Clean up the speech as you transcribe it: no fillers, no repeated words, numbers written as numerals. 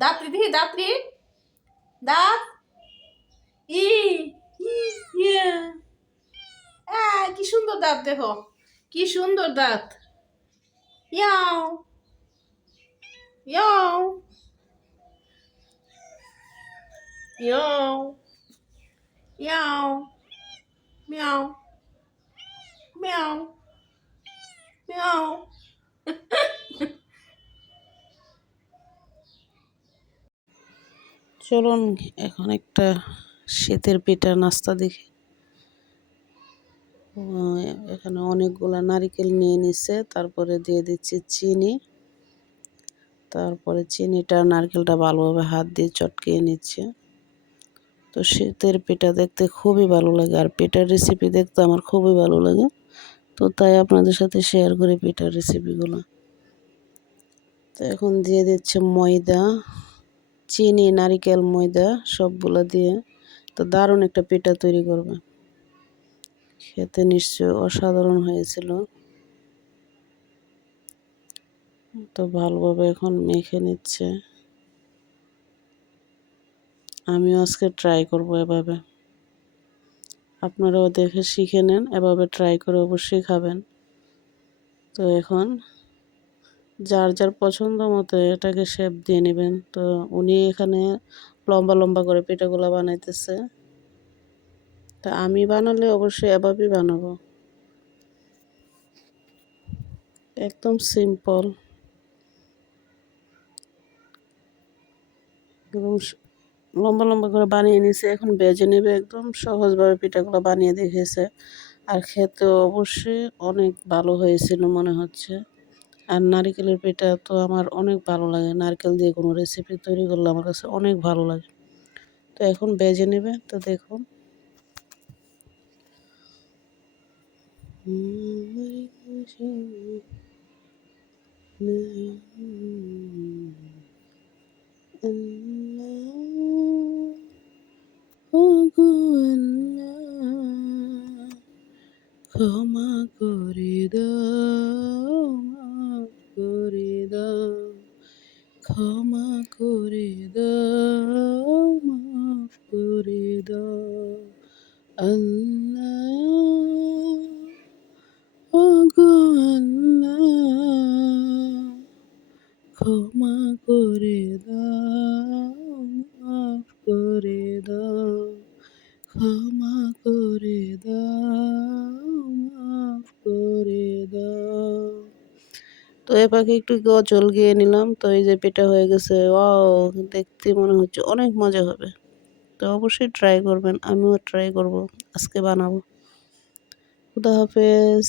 দাঁতরি দেখি দাঁতরি দাঁত ই ইয়া কি সুন্দর দাঁত দেখো কি সুন্দর দাঁত ইয়াও ইয়াও ইয়াও ইয়াও মিয়াও মিয়াও মিয়াও চলুন এখন একটা শীতের পিঠা নাস্তা দেখি। এখানে অনেকগুলা নারকেল নিয়ে নিচ্ছে, তারপরে দিয়ে দিচ্ছি চিনি, তারপরে চিনিটা নারকেলটা ভালোভাবে হাত দিয়ে চটকিয়ে নিচ্ছে। তো শীতের পিঠা দেখতে খুবই ভালো লাগে, আর পিঠার রেসিপি দেখতে আমার খুবই ভালো লাগে, তো তাই আপনাদের সাথে শেয়ার করি পিঠার রেসিপিগুলো। তো এখন দিয়ে দিচ্ছে ময়দা, চিনি, নারকেল, ময়দা সবগুলো দিয়ে তো দারুণ একটা পিঠা তৈরি করবে। খেতে নিশ্চয় অসাধারণ হয়েছিল। তো ভালোভাবে এখন মেখে নিচ্ছে। আমিও আজকে ট্রাই করব এভাবে। আপনারাও দেখে শিখে নেন, এভাবে ট্রাই করে অবশ্যই খাবেন। তো এখন যার যার পছন্দ মতো এটাকে শেপ দিয়ে নেবেন। তো উনি এখানে লম্বা লম্বা করে পিঠাগুলো বানাইতেছে, তা আমি বানালে অবশ্যই এভাবেই বানাবো, একদম সিম্পল, একদম লম্বা লম্বা করে বানিয়ে নিছে। এখন বেজে নেবে, একদম সহজভাবে পিঠাগুলো বানিয়ে দেখেছে, আর খেতে অবশ্যই অনেক ভালো হয়েছিল মনে হচ্ছে। আর নারকেলের পিঠা তো আমার অনেক ভালো লাগে, নারকেল দিয়ে কোনো রেসিপি তৈরি করলে আমার কাছে অনেক ভালো লাগে। তো এখন বেজে নেবে। তো দেখুন ক্ষমা করে দাও, মাফ করে দাও, ক্ষমা করে দাও, মাফ করে দাও আল্লাহ, ওগো আল্লাহ, ক্ষমা করে দাও, মাফ করে দাও, ক্ষমা করে দাও, মাফ করে দাও। তো এ পাখি একটু গজল গেয়ে নিলাম। তো এই যে পিঠা হয়ে গেছে, ওয়াও, দেখতে মনে হচ্ছে অনেক মজা হবে। তো অবশ্যই ট্রাই করবেন, আমিও ট্রাই করব, আজকে বানাবো। খুদা হাফেজ।